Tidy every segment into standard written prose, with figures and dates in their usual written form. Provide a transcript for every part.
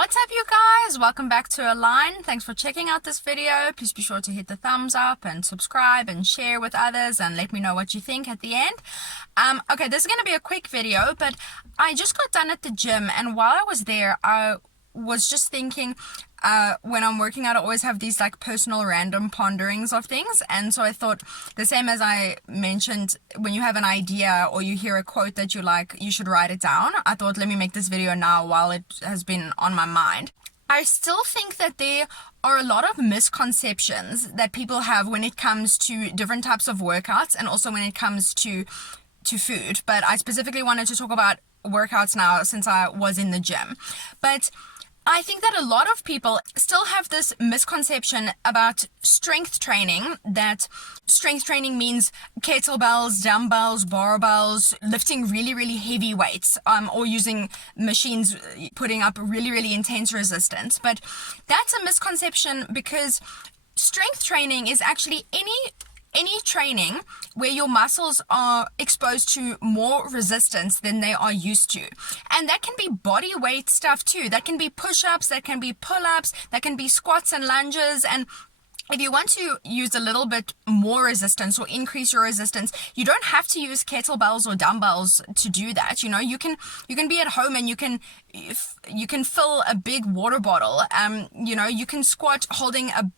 What's up, you guys? Welcome back to Align. Thanks for checking out this video. Please be sure to hit the thumbs up and subscribe and share with others and let me know what you think at the end. Okay, this is going to be a quick video, but I just got done at the gym, and while I was there, I was just thinking, when I'm working out, I always have these like personal random ponderings of things. And so I thought, the same as I mentioned, when you have an idea or you hear a quote that you like, you should write it down. I thought, let me make this video now while it has been on my mind. I still think that there are a lot of misconceptions that people have when it comes to different types of workouts, and also when it comes to food. But I specifically wanted to talk about workouts now since I was in the gym. But I think that a lot of people still have this misconception about strength training, that strength training means kettlebells, dumbbells, barbells, lifting really, really heavy weights, or using machines, putting up really, really intense resistance. But that's a misconception, because strength training is actually any training where your muscles are exposed to more resistance than they are used to. And that can be body weight stuff too. That can be push-ups, that can be pull-ups, that can be squats and lunges. And if you want to use a little bit more resistance or increase your resistance, you don't have to use kettlebells or dumbbells to do that. You can be at home and you can fill a big water bottle. You can squat holding a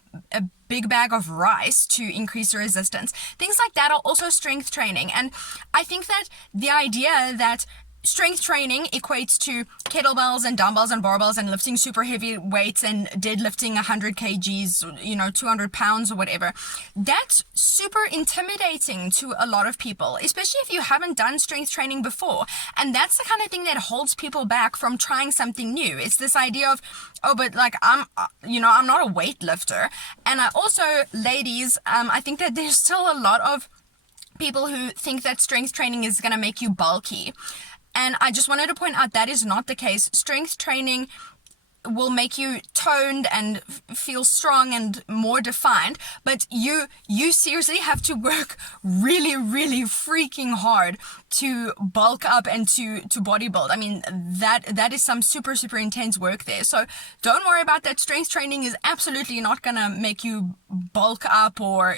big bag of rice to increase your resistance. Things like that are also strength training. And I think that the idea that strength training equates to kettlebells and dumbbells and barbells and lifting super heavy weights and deadlifting 100 kgs, 200 pounds or whatever, that's super intimidating to a lot of people, especially if you haven't done strength training before. And that's the kind of thing that holds people back from trying something new. It's this idea of, oh, but like I'm not a weightlifter. And I also, ladies, I think that there's still a lot of people who think that strength training is going to make you bulky. And I just wanted to point out that is not the case. Strength training will make you toned and feel strong and more defined, but you seriously have to work really, really freaking hard to bulk up and to bodybuild. I mean, that is some super, super intense work there. So don't worry about that. Strength training is absolutely not gonna make you bulk up or,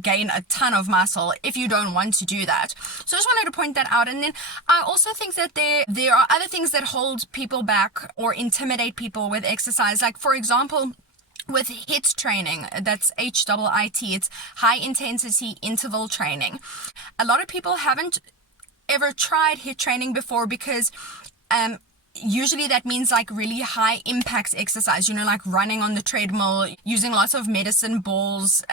gain a ton of muscle if you don't want to do that. So I just wanted to point that out. And then I also think that there are other things that hold people back or intimidate people with exercise. Like, for example, with HIIT training, that's HIIT, it's high intensity interval training. A lot of people haven't ever tried HIIT training before because usually that means like really high impact exercise, like running on the treadmill, using lots of medicine balls,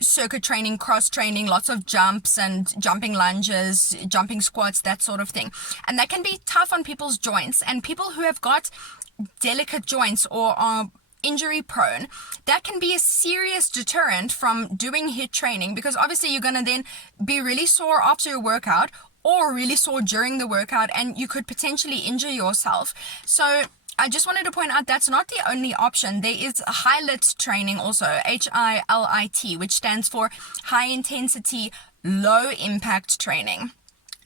circuit training, cross training, lots of jumps and jumping lunges, jumping squats, that sort of thing. And that can be tough on people's joints, and people who have got delicate joints or are injury prone, that can be a serious deterrent from doing HIIT training, because obviously you're going to then be really sore after your workout or really sore during the workout, and you could potentially injure yourself. So I just wanted to point out that's not the only option. There is HILIT training also, HILIT, which stands for high intensity, low impact training.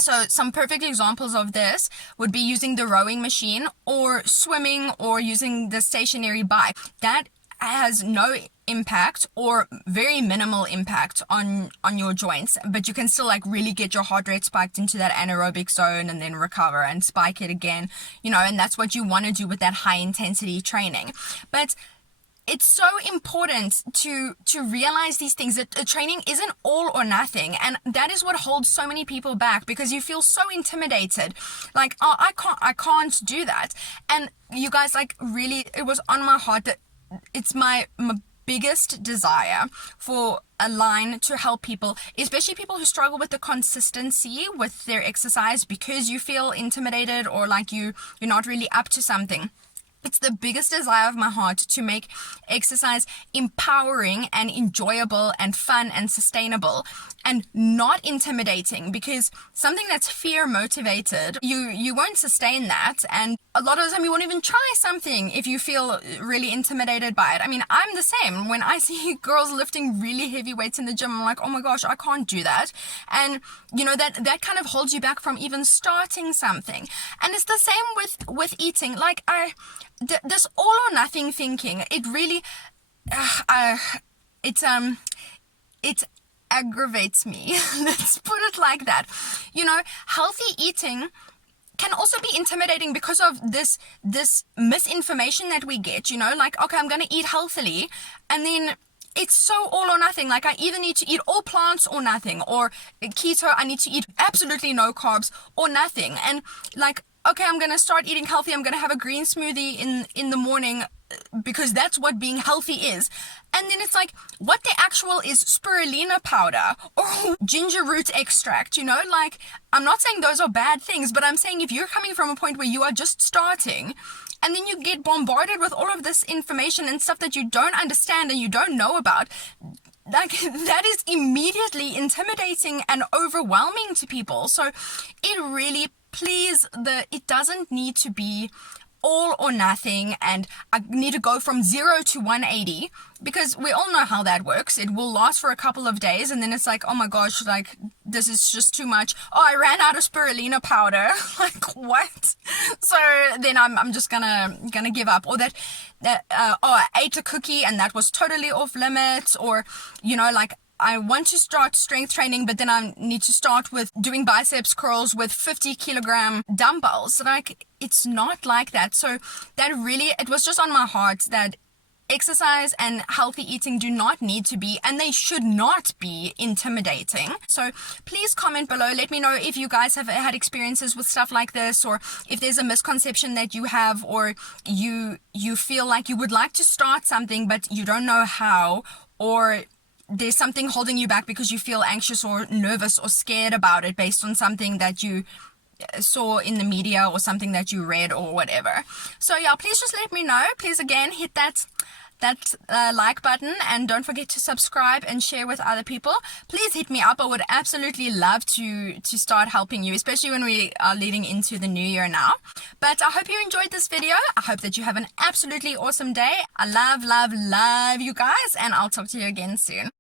So some perfect examples of this would be using the rowing machine or swimming or using the stationary bike. That has no impact or very minimal impact on your joints, but you can still like really get your heart rate spiked into that anaerobic zone and then recover and spike it again, and that's what you want to do with that high intensity training. But it's so important to realize these things, that training isn't all or nothing. And that is what holds so many people back, because you feel so intimidated. Like, oh, I can't do that. And you guys, like, really, it was on my heart that it's my biggest desire for Align to help people, especially people who struggle with the consistency with their exercise because you feel intimidated or like you're not really up to something. It's the biggest desire of my heart to make exercise empowering and enjoyable and fun and sustainable and not intimidating, because something that's fear motivated, you won't sustain that. And a lot of the time you won't even try something if you feel really intimidated by it. I mean, I'm the same. When I see girls lifting really heavy weights in the gym, I'm like, oh my gosh, I can't do that. And that kind of holds you back from even starting something. And it's the same with eating. Like this all or nothing thinking, it really, it aggravates me. Let's put it like that. You know, healthy eating can also be intimidating because of this misinformation that we get, you know, like, okay, I'm going to eat healthily, and then it's so all or nothing. Like, I either need to eat all plants or nothing, or keto, I need to eat absolutely no carbs or nothing. And like, okay, I'm going to start eating healthy, I'm going to have a green smoothie in the morning because that's what being healthy is. And then it's like, what the actual is spirulina powder or ginger root extract, you know? Like, I'm not saying those are bad things, but I'm saying if you're coming from a point where you are just starting, and then you get bombarded with all of this information and stuff that you don't understand and you don't know about, like, that is immediately intimidating and overwhelming to people. So it really, please, it doesn't need to be all or nothing, and I need to go from 0 to 180, because we all know how that works. It will last for a couple of days, and then it's like, oh my gosh, like, this is just too much. Oh, I ran out of spirulina powder. Like, what? So then I'm just gonna give up. Or oh, I ate a cookie and that was totally off limits. Or, you know, like, I want to start strength training, but then I need to start with doing biceps curls with 50 kilogram dumbbells. Like, it's not like that. So that really, it was just on my heart that exercise and healthy eating do not need to be, and they should not be, intimidating. So please comment below. Let me know if you guys have had experiences with stuff like this, or if there's a misconception that you have, or you feel like you would like to start something but you don't know how, or there's something holding you back because you feel anxious or nervous or scared about it based on something that you saw in the media or something that you read or whatever. So yeah, please just let me know. Please, again, hit that like button, and don't forget to subscribe and share with other people. Please hit me up. I would absolutely love to start helping you, especially when we are leading into the new year now. But I hope you enjoyed this video. I hope that you have an absolutely awesome day. I love you guys, and I'll talk to you again soon.